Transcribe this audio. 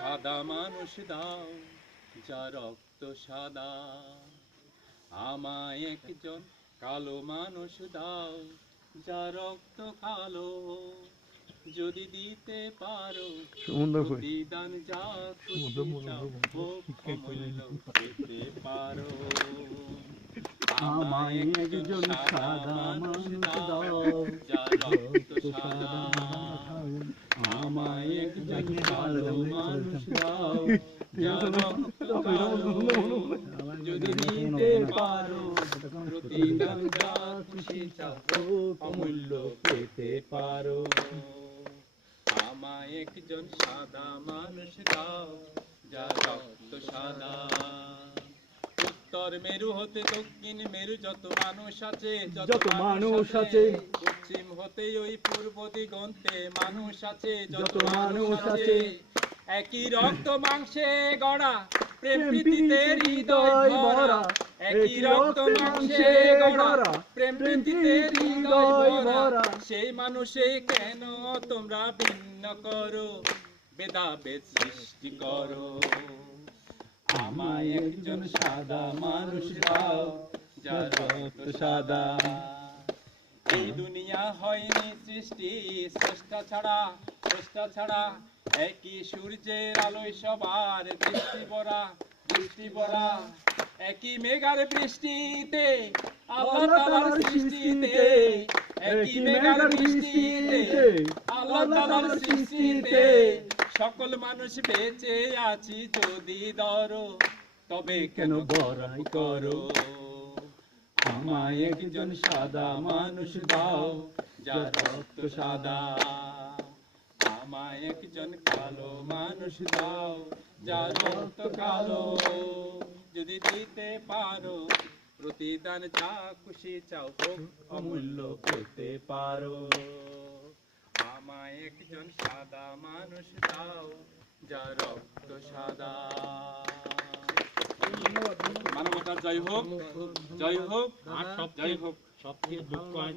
সাদা মানুষ দাও, যা রক্ত সাদা। আমায় একজন কালো মানুষ দাও, যা রক্ত কালো। যদি দিতে পারো প্রতিদান, যা খুশি চাও হোক অমূল্য পেতে পারো। আমায় একজন সাদা মানুষ দাও, যা রক্ত সাদা। আমায় একজন কালো মানুষ দাও, যা রক্ত কালো। যদি দিতে পারো প্রতিদান, যা খুশি চাও হোক অমূল্য পেতে পারো। আমায় একজন সাদা মানুষ দাও, যা রক্ত সাদা। উত্তর মেরু হতে দক্ষিণ মেরু যত মানুষ আছে, যত মানুষ আছে। পশ্চিম হতে ওই পূর্ব দিগন্তে মানুষ আছে, যত মানুষ আছে। একই রক্ত মাংসে গড়া, প্রেম প্রীতিতে হৃদয় ভরা। একই রক্ত মাংসে গড়া, প্রেম প্রীতিতে হৃদয় ভরা। সেই মানুষে কেন তোমরা ভিন্ন করো, ভেদাভেদ সৃষ্টি করো। আমায় একজন সাদা মানুষ দাও, যা রক্ত সাদা। এই দুনিয়া হয়নি সৃষ্টি স্রষ্টা ছাড়া। একই সূর্যের আলোয় সবার দৃষ্টি ভরা। একই মেঘার বৃষ্টিতে আল্লাহ তাআলার সৃষ্টিতে। একই মেঘার বৃষ্টিতে আল্লাহ তাআলার সৃষ্টিতে। সকল মানুষ বেঁচে আছি যদি ধরো, তবে কেন বড়াই করো। আমায় একজন সাদা মানুষ দাও, যা রক্ত সাদা। আমায় একজন কালো মানুষ দাও, যা রক্ত কালো। যদি দিতে পারো প্রতিদান, যা খুশি চাও হোক অমূল্য পেতে পারো। আমায় একজন সাদা মানুষ দাও, যা রক্ত সাদা। মানবতার জয় হোক, জয় হোক, জয় হোক। সবচেয়ে দুঃখ হয়